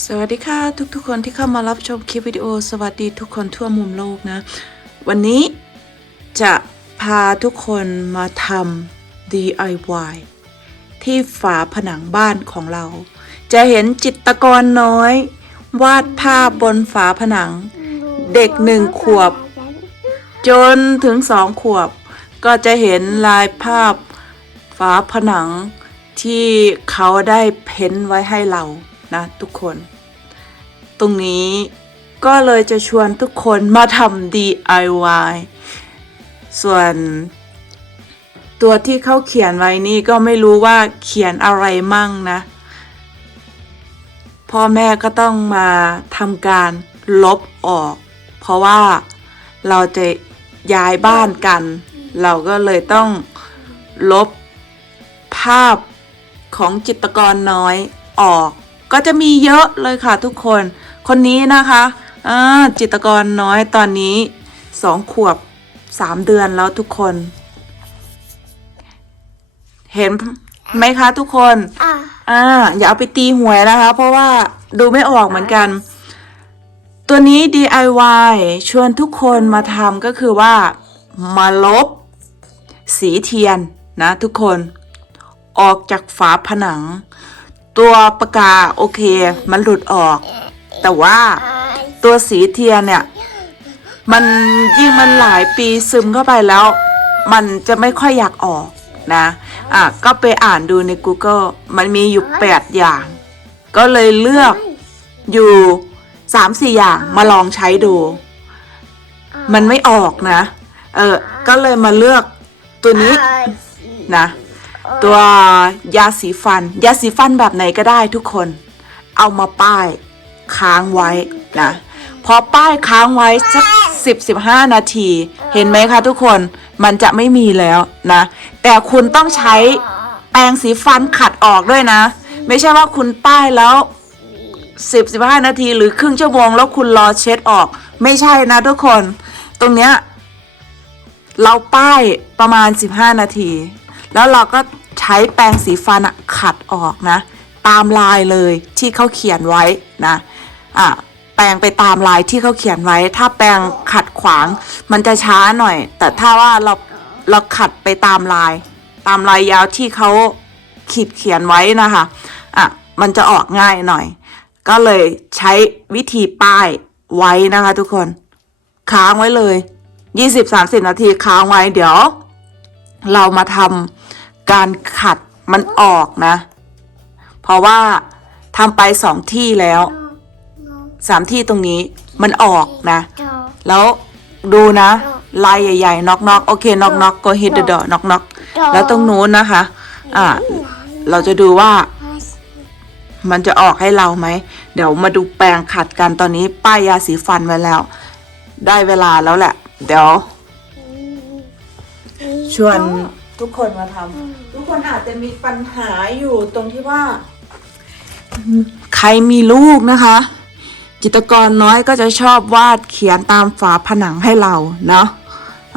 สวัสดีค่ะทุกๆ คนที่เข้ามารับชมคลิปวิดีโอ สวัสดีทุกคนทั่วมุมโลกนะ วันนี้จะพาทุกคนมาทำ DIY ที่ฝาผนังบ้านของเรา จะเห็นจิตรกรน้อย วาดภาพบนฝาผนัง เด็กหนึ่งขวบ จนถึงสองขวบ ก็จะเห็นลายภาพฝาผนังที่เขาได้เพ้นท์ไว้ให้เรานะทุกคน ตรงนี้ ก็เลยจะชวนทุกคนมาทำ DIY ส่วนตัวที่เขาเขียนไว้นี่ก็ไม่รู้ว่าเขียนอะไรมั่งนะ พ่อแม่ก็ต้องมาทำการลบออก เพราะว่าเราจะย้ายบ้านกัน เราก็เลยต้องลบภาพของจิตรกรน้อยออก ก็จะมีเยอะเลยค่ะทุกคน คนนี้นะคะอ่าจิตรกรน้อยตอนนี้สองขวบสามเดือนแล้วทุกคน เห็นไหมคะทุกคนอะอ่าอย่าเอาไปตีหวยนะคะ เพราะว่าดูไม่ออกเหมือนกัน ตัวนี้ DIY ชวนทุกคนมาทำก็คือว่ามาลบสีเทียนนะทุกคน ออกจากฝาผนัง ตัวปากกาโอเค มันหลุดออก แต่ว่าตัวสีเทียนเนี่ย มันยิ่งมันหลายปีซึมเข้าไปแล้ว มันจะไม่ค่อยอยากออกนะ อะ ก็ไปอ่านดูใน Google มันมีอยู่ 8 อย่าง ก็เลยเลือกอยู่ 3-4 อย่างมาลองใช้ดู มันไม่ออกนะ เออ ก็เลยมาเลือกตัวนี้นะ ตัวยาสีฟัน ยาสีฟันแบบไหนก็ได้ทุกคน เอามาป้าย ค้างไว้นะพอป้ายค้างไว้สักสิบสิบห้านาที เห็นไหมคะทุกคนมันจะไม่มีแล้วนะ แต่คุณต้องใช้แปรงสีฟันขัดออกด้วยนะ ไม่ใช่ว่าคุณป้ายแล้วสิบสิบห้านาทีหรือครึ่งชั่วโมงแล้วคุณรอเช็ดออก ไม่ใช่นะทุกคน ตรงเนี้ยเราป้ายประมาณ15นาที แล้วเราก็ใช้แปรงสีฟันขัดออกนะ ตามลายเลยที่เขาเขียนไว้นะ อะแปรงไปตามลายที่เขาเขียนไว้ ถ้าแปรงขัดขวางมันจะช้าหน่อย แต่ถ้าว่าเราเราขัดไปตามลาย ตามลายยาวที่เขาขีดเขียนไว้นะคะอะมันจะออกง่ายหน่อย ก็เลยใช้วิธีป้ายไว้นะคะทุกคน ค้างไว้เลยยี่สิบสามสิบนาทีค้างไว้เดี๋ยว เรามาทำการขัดมันออกนะ เพราะว่าทำไปสองที่แล้ว สามที่ตรงนี้มันออกนะ แล้วดูนะ ลายใหญ่ๆน็อกน็อกโอเคน็อกน็อกก็ฮิตเดอน็อกน็อกแล้วตรงนู้นนะคะ อ่า เราจะดูว่า มันจะออกให้เราไหม เดี๋ยวมาดูแปรงขัดกันตอนนี้ป้ายยาสีฟันไว้แล้ว ได้เวลาแล้วแหละ เดี๋ยว ชวนทุกคนมาทำทุกคนอาจจะมีปัญหาอยู่ตรงที่ว่า ใครมีลูกนะคะ จิตรกรน้อยก็จะชอบวาดเขียนตามฝาผนังให้เราเนาะ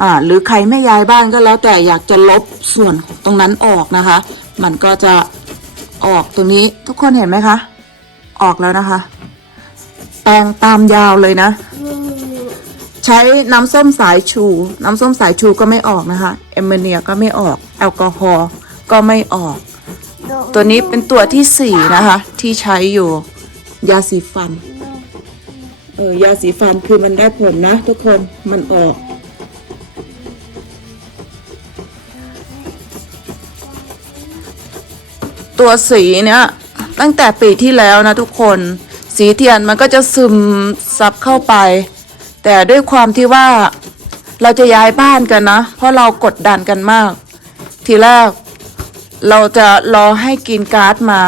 อ่าหรือใครไม่ย้ายบ้านก็แล้วแต่อยากจะลบส่วนของตรงนั้นออกนะคะ มันก็จะออกตรงนี้ทุกคนเห็นไหมคะ ออกแล้วนะคะ แปรงตามยาวเลยนะ ใช้น้ำส้มสายชู น้ำส้มสายชูก็ไม่ออกนะคะเอมเมเนียก็ไม่ออกแอลกอฮอล์ก็ไม่ออก ตัวนี้เป็นตัวที่สี่นะคะ ที่ใช้อยู่ยาสีฟัน เออยาสีฟันคือมันได้ผลนะ ทุกคนมันออก ตัวสีเนี่ยตั้งแต่ปีที่แล้วนะทุกคน สีเทียนมันก็จะซึมซับเข้าไป แต่ด้วยความที่ว่าเราจะย้ายบ้านกันนะ เพราะเรากดดันกันมาก ทีแรก เราจะรอให้กินการ์ดมา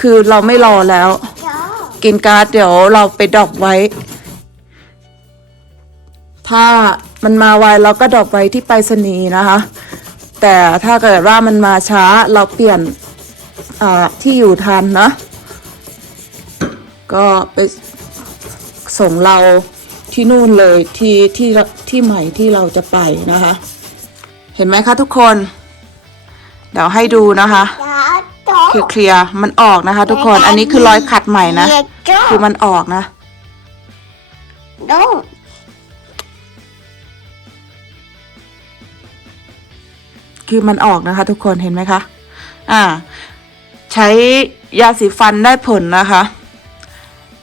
คือเราไม่รอแล้ว กินการ์ดเดี๋ยวเราไปดรอปไว้ ถ้ามันมาไวเราก็ดรอปไว้ที่ไปรษณีย์นะคะ แต่ถ้าเกิดว่ามันมาช้าเราเปลี่ยนอ่าที่อยู่ทันนะก็ไปส่งเราที่นู่นเลยที่ที่ที่ใหม่ที่เราจะไปนะคะ เห็นไหมคะทุกคน เดี๋ยวให้ดูนะคะ เคลียร์มันออกนะคะ ทุกคนอันนี้คือรอยขัดใหม่นะ คือมันออกนะ Don't. คือมันออกนะคะ ทุกคนเห็นไหมคะ อ่า ใช้ยาสีฟันได้ผลนะคะ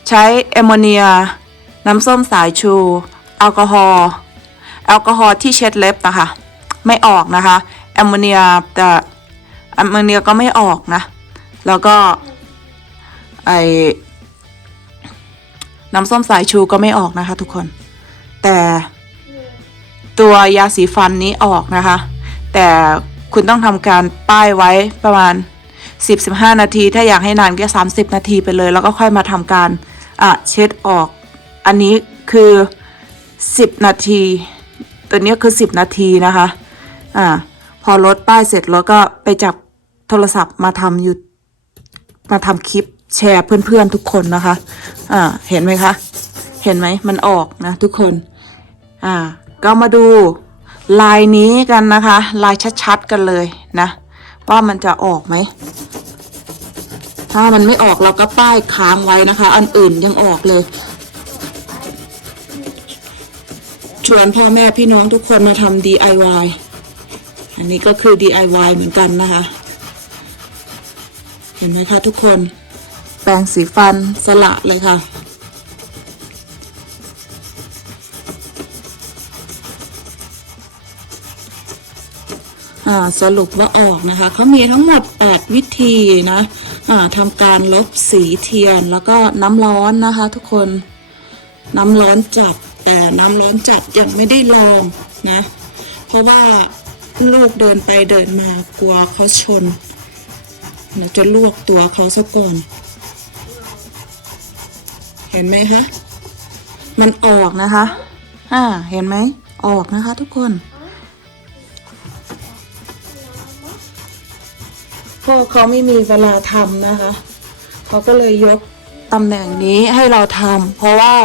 ใช้แอมโมเนีย น้ำส้มสายชู แอลกอฮอล์ แอลกอฮอล์ที่เช็ดเล็บนะคะ ไม่ออกนะคะ แอมโมเนียแต่แอมโมเนียก็ไม่ออกนะ แล้วก็ไอน้ำส้มสายชูก็ไม่ออกนะคะ ทุกคน แต่ตัวยาสีฟันนี้ออกนะคะ แต่คุณต้องทำการป้ายไว้ประมาณ 10-15 นาที ถ้าอยากให้นานก็30 นาทีไปเลย แล้วก็ค่อยมาทำการอะเช็ดออก อันนี้คือ 10 นาที ตัวนี้คือ 10 นาทีนะคะ อ่า พอลดป้ายเสร็จแล้วก็ไปจับ ทรศัพท์มาทำอยู่มาทำคลิปแชร์เพื่อนๆทุกคนนะคะ อ่า เห็นไหมคะ เห็นไหมมันออกนะทุกคน อ่า ก็มาดูลายนี้กันนะคะ ลายชัดๆกันเลยนะว่ามันจะออกไหม ถ้ามันไม่ออกเราก็ป้ายค้างไว้นะคะ อันอื่นยังออกเลย ชวนพ่อแม่พี่น้องทุกคนมาทำ DIY อันนี้ก็คือ DIY เหมือนกันนะคะ ห็นไหมคะทุกคน แปรงสีฟันสละเลยค่ะ สรุปว่าออกนะคะ เขามีทั้งหมด 8 วิธีนะอ่าทำการลบสีเทียนแล้วก็น้ำร้อนนะคะ ทุกคน น้ำร้อนจัดแต่น้ำร้อนจัดยังไม่ได้ลองนะ เพราะว่าลูกเดินไปเดินมากลัวเขาชน เดี๋ยวจะลวกตัวเขาซะก่อน เห็นไหมคะ มันออกนะคะ อ่า เห็นไหม ออกนะคะทุกคนพ่อเขาไม่มีเวลาทำนะคะ เขาก็เลยยกตำแหน่งนี้ให้เราทำเพราะว่า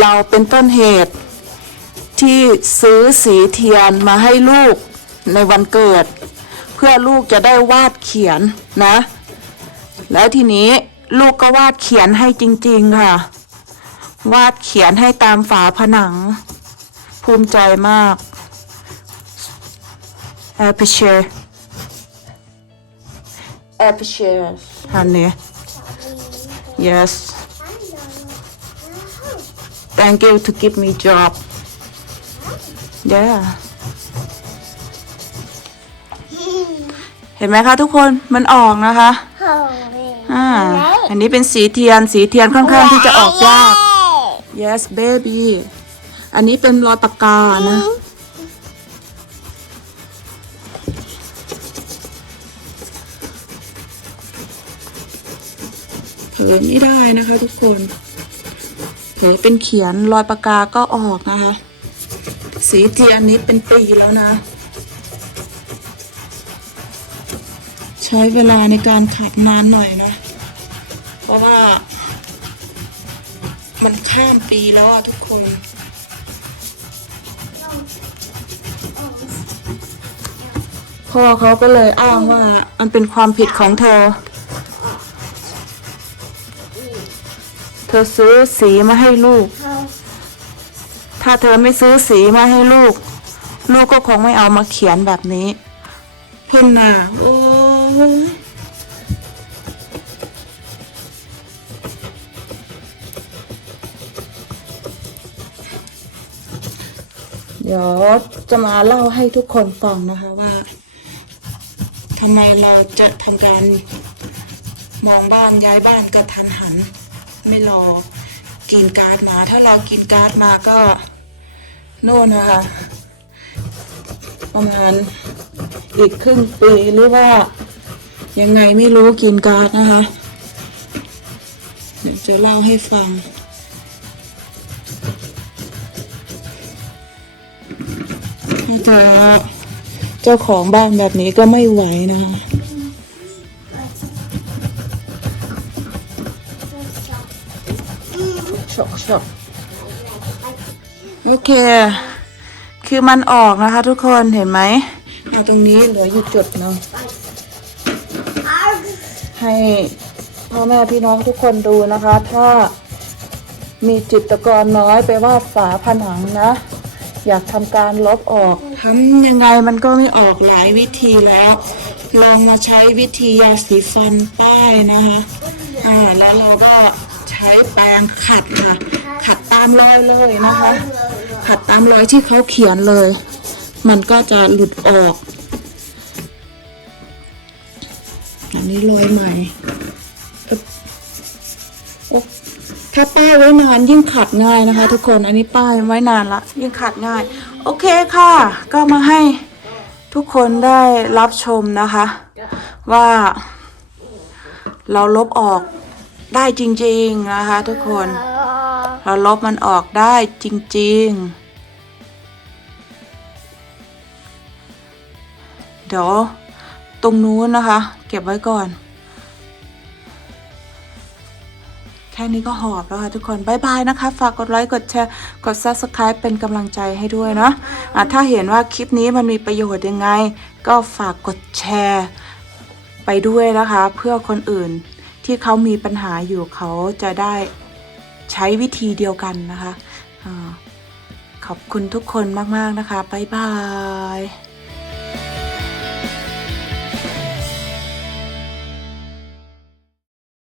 เราเป็นต้นเหตุที่ซื้อสีเทียนมาให้ลูกในวันเกิด เพื่อลูกจะได้วาดเขียนนะ แล้วทีนี้ลูกก็วาดเขียนให้จริง ๆ ค่ะ วาดเขียนให้ตามฝาผนัง ภูมิใจมาก appreciate appreciate honey yes thank you to give me job yeah เห็นไหมคะทุกคนมันออกนะคะ อ่า อันนี้เป็นสีเทียน สีเทียนค่อนข้างที่จะออกยาก yes baby อันนี้เป็นรอยปากกานะ เผลอไม่ได้นะคะทุกคน เผลอเป็นเขียนรอยปากกาก็ออกนะคะ สีเทียนนี้เป็นปีแล้วนะ ใช้เวลาในการขัดนานหน่อยนะ เพราะว่า มันข้ามปีแล้วทุกคนพ่อเขาก็เลยอ้างว่ามันเป็นความผิดของเธอ เธอซื้อสีมาให้ลูก ถ้าเธอไม่ซื้อสีมาให้ลูก ลูกก็คงไม่เอามาเขียนแบบนี้ เพ่นนาโอ้ ยเดี๋ยวจะมาเล่าให้ทุกคนฟังนะคะว่าทำไมเราจะทำการมองบ้านย้ายบ้านกระทันหัน ไม่รอกินการ์ดมา ถ้าเรอกินการ์ดมาก็โน่นนะคะประมาณอีกครึ่งปีหรือว่า ยังไงไม่รู้กินการ์ดนะคะ เดี๋ยวจะเล่าให้ฟัง ถ้าเจอเจ้าของบ้านแบบนี้ก็ไม่ไหวนะคะชกชกโอเค คือมันออกนะคะทุกคนเห็นไหมเอาตรงนี้เหลืออยู่จุดเนาะ ให้พ่อแม่พี่น้องทุกคนดูนะคะ ถ้ามีจิตกรน้อยไปวาดฝาผนังนะ อยากทำการลบออกทำยังไงมันก็ไม่ออกหลายวิธีแล้ว ลองมาใช้วิธียาสีฟันป้ายนะคะอ่าแล้วเราก็ใช้แปรงขัดค่ะ ขัดตามรอยเลยนะคะ ขัดตามรอยที่เขาเขียนเลย มันก็จะหลุดออก นนี้รอยใหม่ถ้าป้ายไว้นานยิ่งขัดง่ายนะคะ ทุกคนอันนี้ป้ายไว้นานละยิ่งขัดง่าย โอเคค่ะ ก็มาให้ทุกคนได้รับชมนะคะ ว่า เราลบออกได้จริงๆนะคะ ทุกคนเราลบมันออกได้จริง ๆ เดี๋ยว ตรงนู้นนะคะ เก็บไว้ก่อน แค่นี้ก็หอบแล้วค่ะทุกคนบายบายนะคะ ฝากกดไลค์กดแชร์กด subscribe เป็นกำลังใจให้ด้วยเนาะะถ้าเห็นว่าคลิปนี้มันมีประโยชน์ยังไง ก็ฝากกดแชร์ไปด้วยนะคะ เพื่อคนอื่นที่เขามีปัญหาอยู่เขาจะได้ใช้วิธีเดียวกันนะคะอาขอบคุณทุกคนมาก ๆ นะคะ บ๊ายบาย